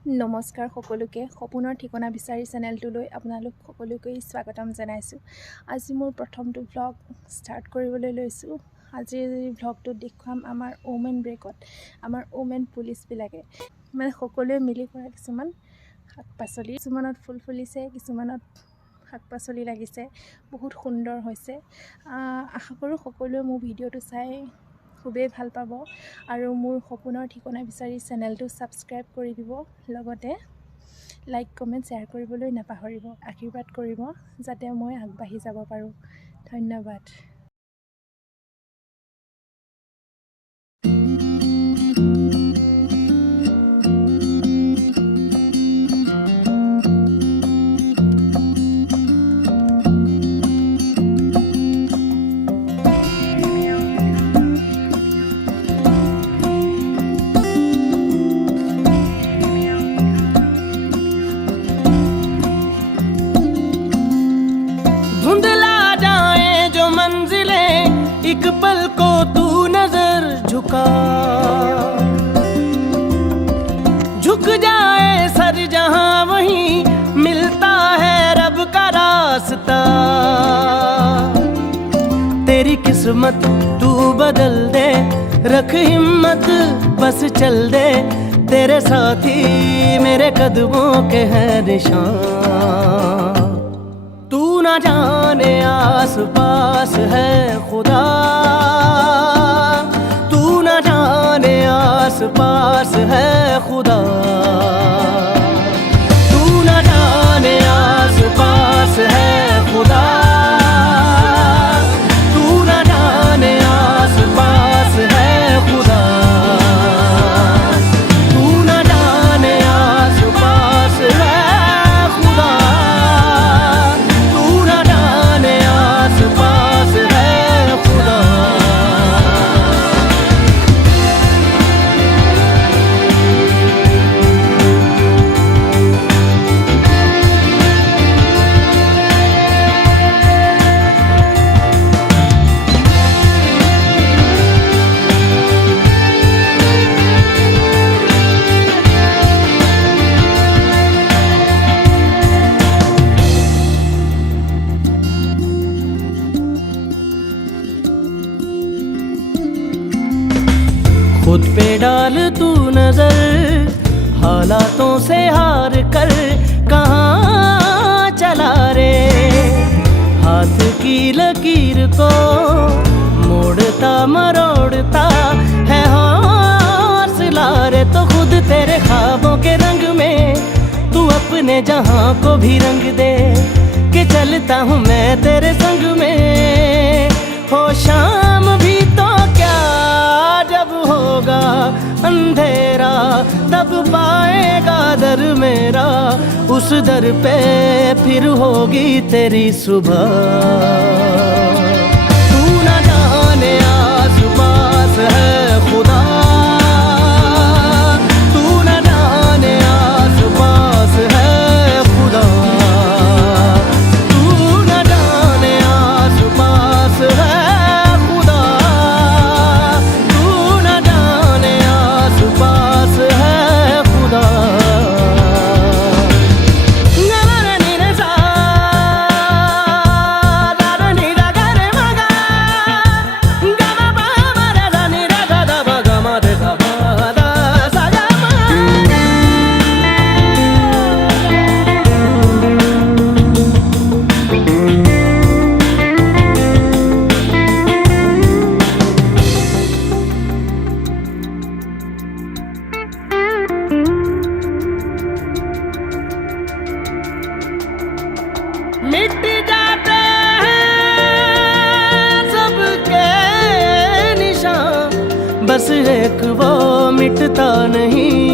নমস্কাৰ সকলোকে সপোনৰ ঠিকনা বিচাৰি চেনেলটোলৈ আপোনালোক সকলোকে স্বাগতম জনাইছোঁ। আজি মোৰ প্ৰথমটো ভ্লগ ষ্টাৰ্ট কৰিবলৈ লৈছোঁ। আজিৰ ভ্লগটোত দেখুৱাম আমাৰ ওমেন ব্ৰেকত আমাৰ ওমেন পুলিচবিলাকে মানে সকলোৱে মিলি কৰা কিছুমান শাক পাচলি, কিছুমানত ফুল ফুলিছে, কিছুমানত শাক পাচলি লাগিছে, বহুত সুন্দৰ হৈছে। আশা কৰোঁ সকলোৱে মোৰ ভিডিঅ'টো চাই খুবেই ভাল পাব আৰু মোৰ সপোনৰ ঠিকনা বিচাৰি চেনেলটো ছাবস্ক্ৰাইব কৰি দিব, লগতে লাইক কমেণ্ট শ্বেয়াৰ কৰিবলৈ নাপাহৰিব। আশীৰ্বাদ কৰিব যাতে মই আগবাঢ়ি যাব পাৰোঁ। ধন্যবাদ। एक पल को तू नजर झुक जाए सर जहां वहीं मिलता है रब का रास्ता। तेरी किस्मत तू बदल दे, रख हिम्मत बस चल दे, तेरे साथी मेरे कदमों के हैं निशान। तू ना जाने आस पास है खुदा, तू ना जाने आस पास है खुदा, तू ना जाने आस पास है खुदा, तू ना जाने आस पास है खुदा, तू ना जाने आस पास है खुदा, तू ना जाने आस पास है खुदा। खुद पे डाल तू नजर, हालातों से हार कर कहाँ चला रे। हाथ की लकीर को मोड़ता मरोड़ता है हौसला रे। तो खुद तेरे ख्वाबों के रंग में तू अपने जहां को भी रंग दे, कि चलता हूँ मैं तेरे संग में। हो शाम भी तो क्या जब होगा अंधेरा, तब पाएगा दर मेरा, उस दर पे फिर होगी तेरी सुबह। तू ना जाने आस पास है खुदा, तू ना जाने आस पास है खुदा, तू ना जाने आस पास है खुदा, तू ना जाने आस पास है खुदा। मिट जाते हैं सबके निशान, बस एक वो मिटता नहीं